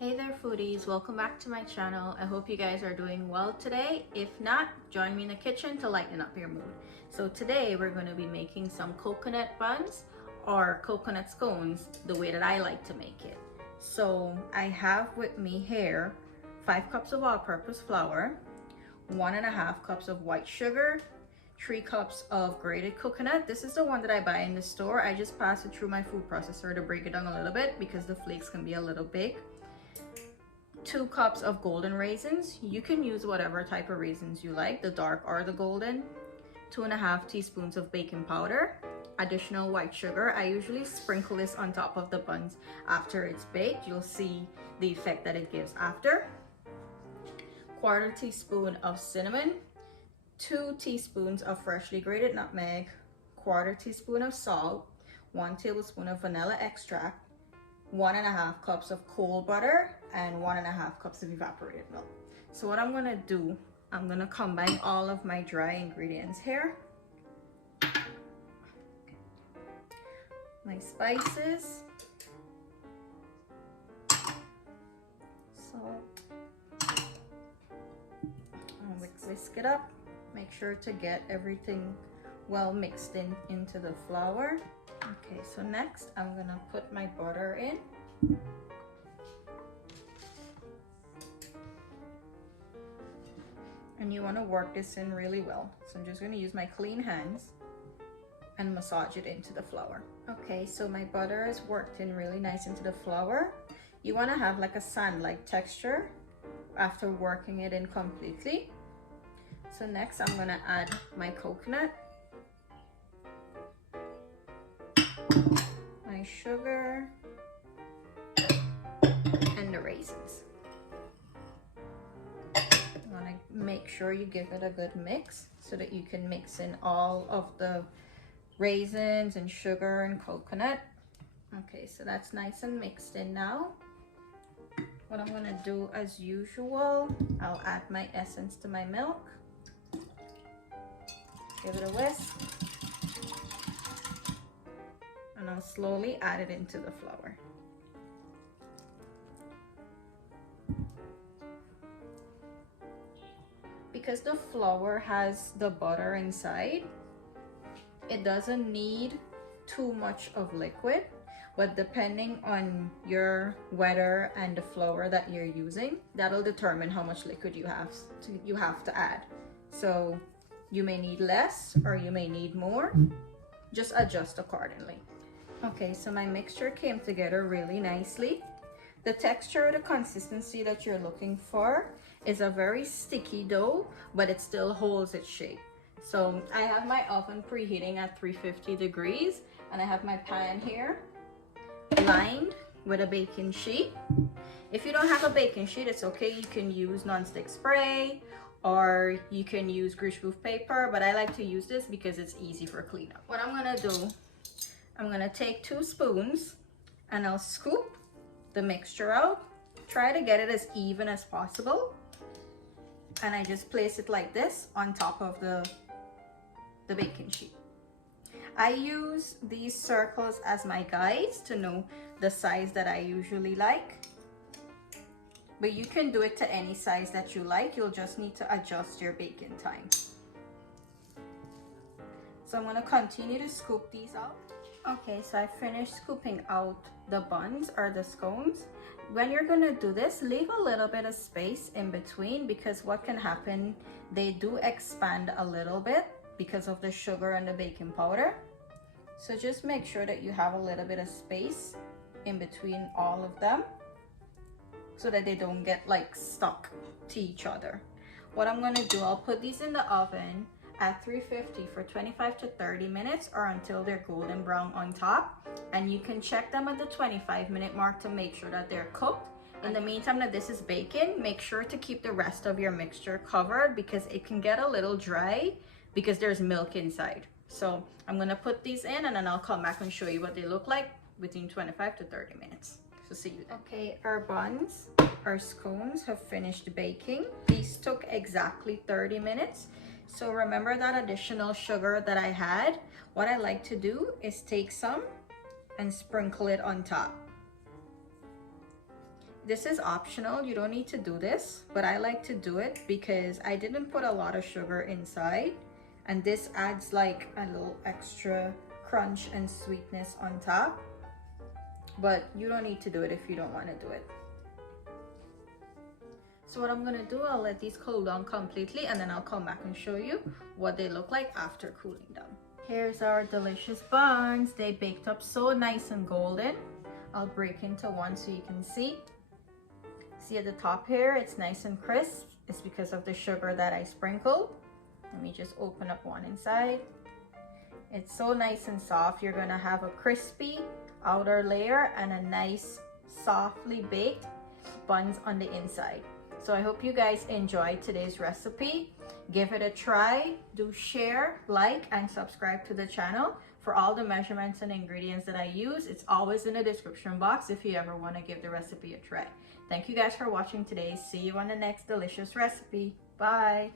Hey there foodies, welcome back to my channel. I hope you guys are doing well today. If not, join me in the kitchen to lighten up your mood. So today we're going to be making some coconut buns or coconut scones the way that I like to make it. So I have with me here 5 cups of all-purpose flour, 1.5 cups of white sugar, 3 cups of grated coconut. This is the one that I buy in the store. I just pass it through my food processor to break it down a little bit because the flakes can be a little big. 2 cups of golden raisins. You can use whatever type of raisins you like, the dark or the golden. 2.5 teaspoons of baking powder. Additional white sugar. I usually sprinkle this on top of the buns after it's baked. You'll see the effect that it gives after. 1/4 teaspoon of cinnamon. 2 teaspoons of freshly grated nutmeg. 1/4 teaspoon of salt. 1 tablespoon of vanilla extract. 1.5 cups of cold butter and 1.5 cups of evaporated milk. So what I'm gonna do, I'm gonna combine all of my dry ingredients here. My spices, salt, and whisk it up. Make sure to get everything well mixed into the flour. Okay, so next I'm gonna put my butter in. And you want to work this in really well. So I'm just going to use my clean hands and massage it into the flour. Okay, so my butter is worked in really nice into the flour. You want to have like a sand-like texture after working it in completely. So next I'm going to add my coconut, my sugar, and the raisins. Make sure you give it a good mix so that you can mix in all of the raisins and sugar and coconut. Okay, so that's nice and mixed in now. What I'm gonna do as usual, I'll add my essence to my milk. Give it a whisk. And I'll slowly add it into the flour. Because the flour has the butter inside, it doesn't need too much of liquid, but depending on your weather and the flour that you're using, that'll determine how much liquid you have to add. So you may need less or you may need more. Just adjust accordingly. Okay, so my mixture came together really nicely. The texture or the consistency that you're looking for is a very sticky dough, but it still holds its shape. So I have my oven preheating at 350 degrees, and I have my pan here lined with a baking sheet. If you don't have a baking sheet, it's okay. You can use nonstick spray or you can use greaseproof paper, but I like to use this because it's easy for cleanup. What I'm gonna do, I'm gonna take 2 spoons and I'll scoop the mixture out. Try to get it as even as possible. And I just place it like this on top of the baking sheet. I use these circles as my guides to know the size that I usually like. But you can do it to any size that you like. You'll just need to adjust your baking time. So I'm gonna continue to scoop these out. Okay, so I finished scooping out the buns or the scones. When you're gonna do this, leave a little bit of space in between because what can happen, they do expand a little bit because of the sugar and the baking powder. So just make sure that you have a little bit of space in between all of them so that they don't get like stuck to each other. What I'm gonna do, I'll put these in the oven at 350 for 25 to 30 minutes or until they're golden brown on top. And you can check them at the 25-minute mark to make sure that they're cooked. In the meantime that this is baking, make sure to keep the rest of your mixture covered because it can get a little dry because there's milk inside. So I'm gonna put these in and then I'll come back and show you what they look like within 25 to 30 minutes. So see you then. Okay, our buns, our scones have finished baking. These took exactly 30 minutes. So remember that additional sugar that I had? What I like to do is take some and sprinkle it on top. This is optional, you don't need to do this, but I like to do it because I didn't put a lot of sugar inside, and this adds like a little extra crunch and sweetness on top. But you don't need to do it if you don't want to do it. So what I'm gonna do, I'll let these cool down completely, and then I'll come back and show you what they look like after cooling down. Here's our delicious buns. They baked up so nice and golden. I'll break into one so you can see. See at the top here, it's nice and crisp. It's because of the sugar that I sprinkled. Let me just open up one inside. It's so nice and soft. You're gonna have a crispy outer layer and a nice softly baked buns on the inside. So I hope you guys enjoyed today's recipe. Give it a try. Do share, like, and subscribe to the channel for all the measurements and ingredients that I use. It's always in the description box if you ever want to give the recipe a try. Thank you guys for watching today. See you on the next delicious recipe. Bye.